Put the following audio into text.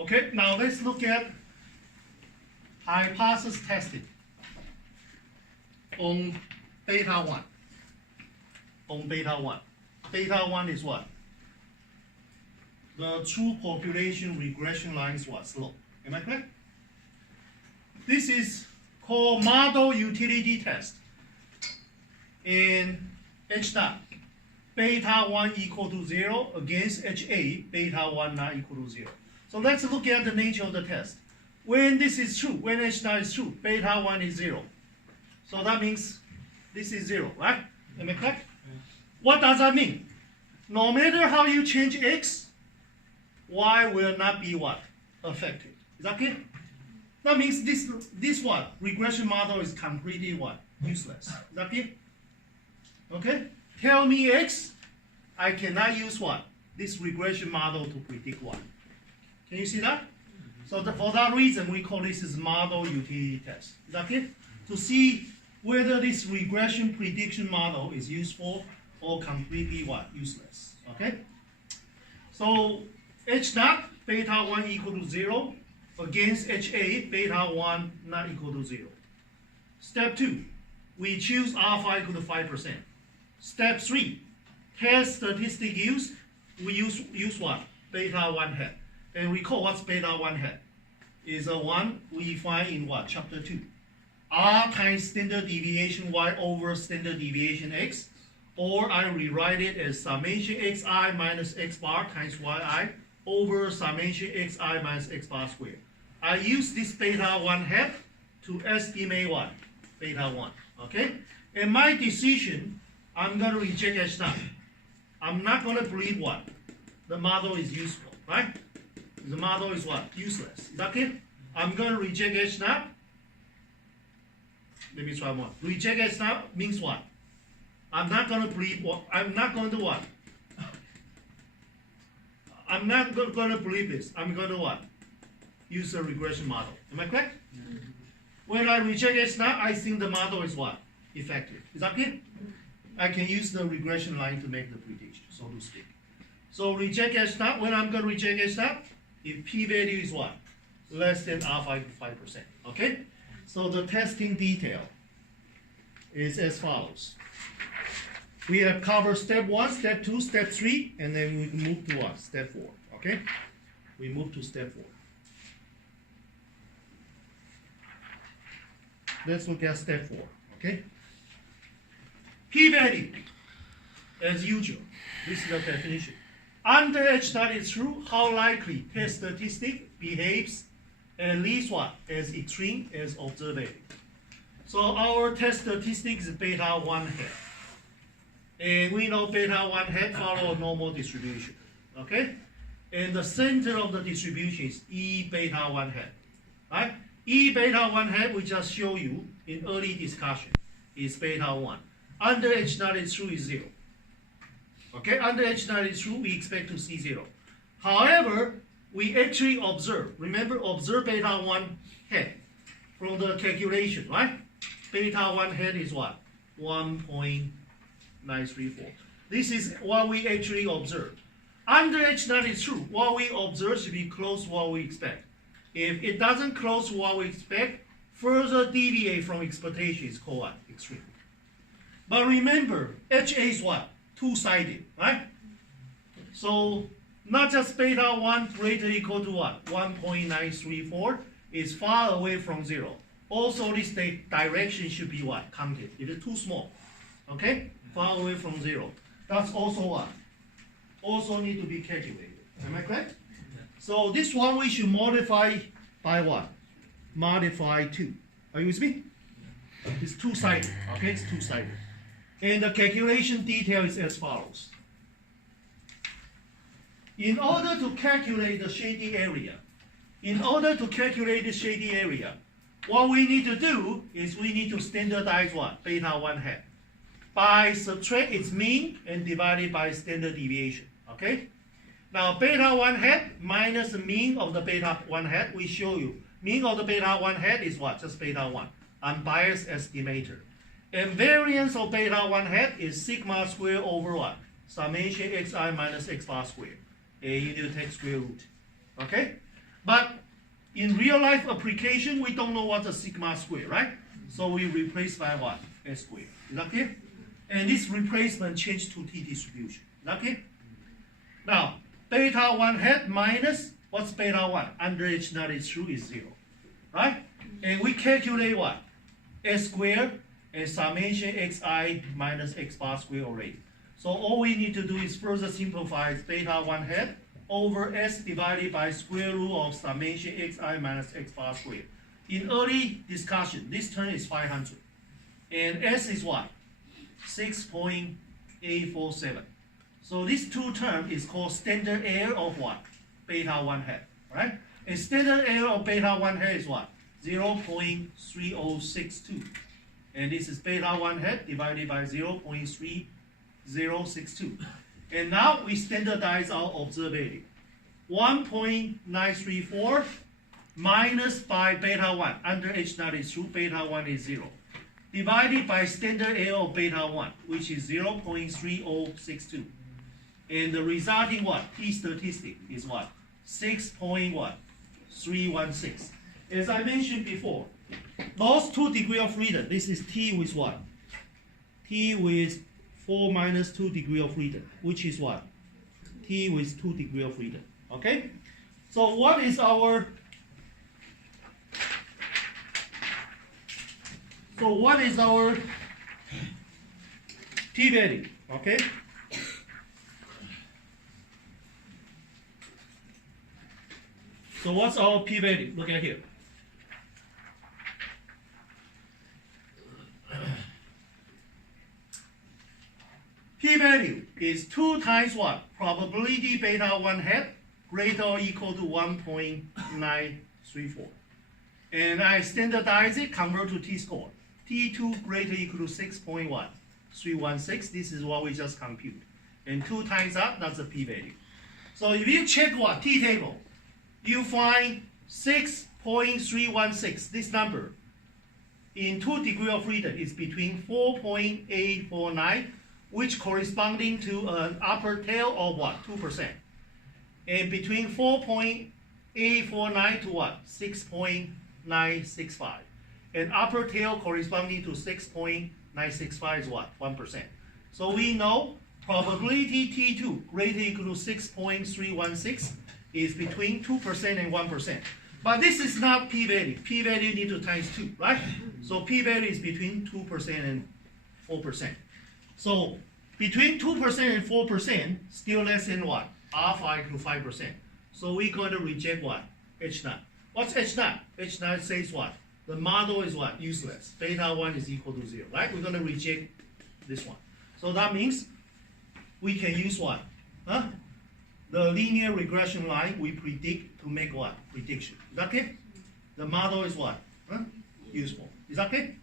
Okay, now let's look at hypothesis testing on beta 1. On beta 1. Beta 1 is what? The true population regression line is what? Slope. Am I correct? This is called model utility test. In H naught, beta 1 equal to 0 against HA, beta 1 not equal to 0. So let's look at the nature of the test. When this is true, when H naught is true, beta 1 is 0. So that means this is 0, right? Am I correct? What does that mean? No matter how you change x, y will not be what? Affected. Is that clear? That means this what? Regression model is completely what? Useless. Is that clear? Okay? Tell me x, I cannot use what? This regression model to predict y. Can you see that? So for that reason, we call this is model utility test. Is that clear? To see whether this regression prediction model is useful or completely what? Useless. Okay? So H naught, beta 1 equal to 0 against HA, beta 1 not equal to 0. Step 2, we choose alpha equal to 5%. Step 3, test statistic use, we use what? Beta 1 hat. And recall what's beta 1 hat? Is a one we find in what? Chapter 2. R times standard deviation y over standard deviation x, or I rewrite it as summation xi minus x bar times yi over summation xi minus x bar squared. I use this beta 1 hat to estimate what? Beta 1. Okay? And my decision, I'm going to reject H naught. I'm not going to believe what? The model is useful, right? The model is what? Useless. Is that clear? I'm going to reject H naught. Let me try one. Reject H naught means what? I'm not going to believe what? I'm not going to what? I'm not going to believe this. I'm going to what? Use a regression model. Am I correct? When I reject H naught, I think the model is what? Effective. Is that clear? I can use the regression line to make the prediction, so to speak. So reject H naught. When I'm going to reject H naught, if p-value is what? Less than alpha equal to 5%. Okay? So the testing detail is as follows. We have covered step 1, step 2, step 3, and then we move to what? Step 4. Okay? We move to step 4. Let's look at step 4. Okay? P-value, as usual. This is the definition. Under H naught is true, how likely test statistic behaves at least what? As extreme as observed. So our test statistic is beta 1 hat. And we know beta 1 hat follow a normal distribution. Okay? And the center of the distribution is E beta 1 hat. Right? E beta 1 hat, we just show you in early discussion, is beta 1. Under H naught is true is 0. Okay, under H naught is true, we expect to see 0. However, we actually observe, remember, observe beta 1 hat from the calculation, right? Beta 1 hat is what? 1.934. This is what we actually observe. Under H naught is true, what we observe should be close to what we expect. If it doesn't close to what we expect, further deviate from expectation is called what? Extreme. But remember, HA is what? Two-sided, right? So not just beta 1 greater or equal to what? 1.934 is far away from 0. Also, this direction should be what? Counted. It is too small. Okay? Far away from 0. That's also what? Also need to be calculated. Am I correct? So this one we should modify by what? Modify 2. Are you with me? It's two-sided. Okay? It's two-sided. And the calculation detail is as follows. In order to calculate the shading area, what we need to do is we need to standardize what? Beta 1 hat. By subtract its mean and divide it by standard deviation. Okay? Now beta 1 hat minus the mean of the beta 1 hat, we show you. Mean of the beta 1 hat is what? Just beta 1. Unbiased estimator. And variance of beta 1 hat is sigma squared over what? Summation xi minus x bar squared. And you need to take square root. Okay? But in real life application, we don't know what's a sigma square, right? So we replace by what? S square. Is that clear? And this replacement changed to T distribution. Is that clear? Now, beta 1 hat minus, what's beta 1? Under H naught is true is 0. Right? And we calculate what? S squared and summation xi minus x bar square already. So all we need to do is further simplify beta 1 hat over S divided by square root of summation xi minus x bar square. In early discussion, this term is 500. And S is what? 6.847. So this two term is called standard error of what? Beta 1 hat, right? And standard error of beta 1 hat is what? 0.3062. And this is beta 1 hat divided by 0.3062. And now we standardize our observed value. 1.934 minus by beta 1. Under H naught is true, beta 1 is 0. Divided by standard error of beta 1, which is 0.3062. And the resulting what? T statistic is what? 6.316. As I mentioned before, those 2 degrees of freedom, this is T with what? T with 4 minus 2 degrees of freedom, which is what? T with 2 degrees of freedom. Okay? So what is our p-value? Okay? So what's our p-value? Look at here. P-value is 2 times what? Probability beta 1 hat greater or equal to 1.934. And I standardize it, convert to t-score. T2 greater or equal to 6.316. This is what we just compute. And 2 times that, that's the p-value. So if you check what? T-table, you find 6.316. This number in 2 degrees of freedom is between 4.849, which corresponding to an upper tail of what? 2%. And between 4.849 to what? 6.965. And upper tail corresponding to 6.965 is what? 1%. So we know probability T2 greater or equal to 6.316 is between 2% and 1%. But this is not p-value. P-value need to times 2, right? So p-value is between 2% and 4%. So between 2% and 4, still less than what? Alpha equal to 5%. So we're going to reject what? H naught. What's H naught? H naught says what? The model is what? Useless. Beta 1 is equal to 0, right? We're going to reject this one. So that means we can use what? Huh? The linear regression line we predict to make what? Prediction. Is that okay? The model is what? Huh? Useful. Is that okay?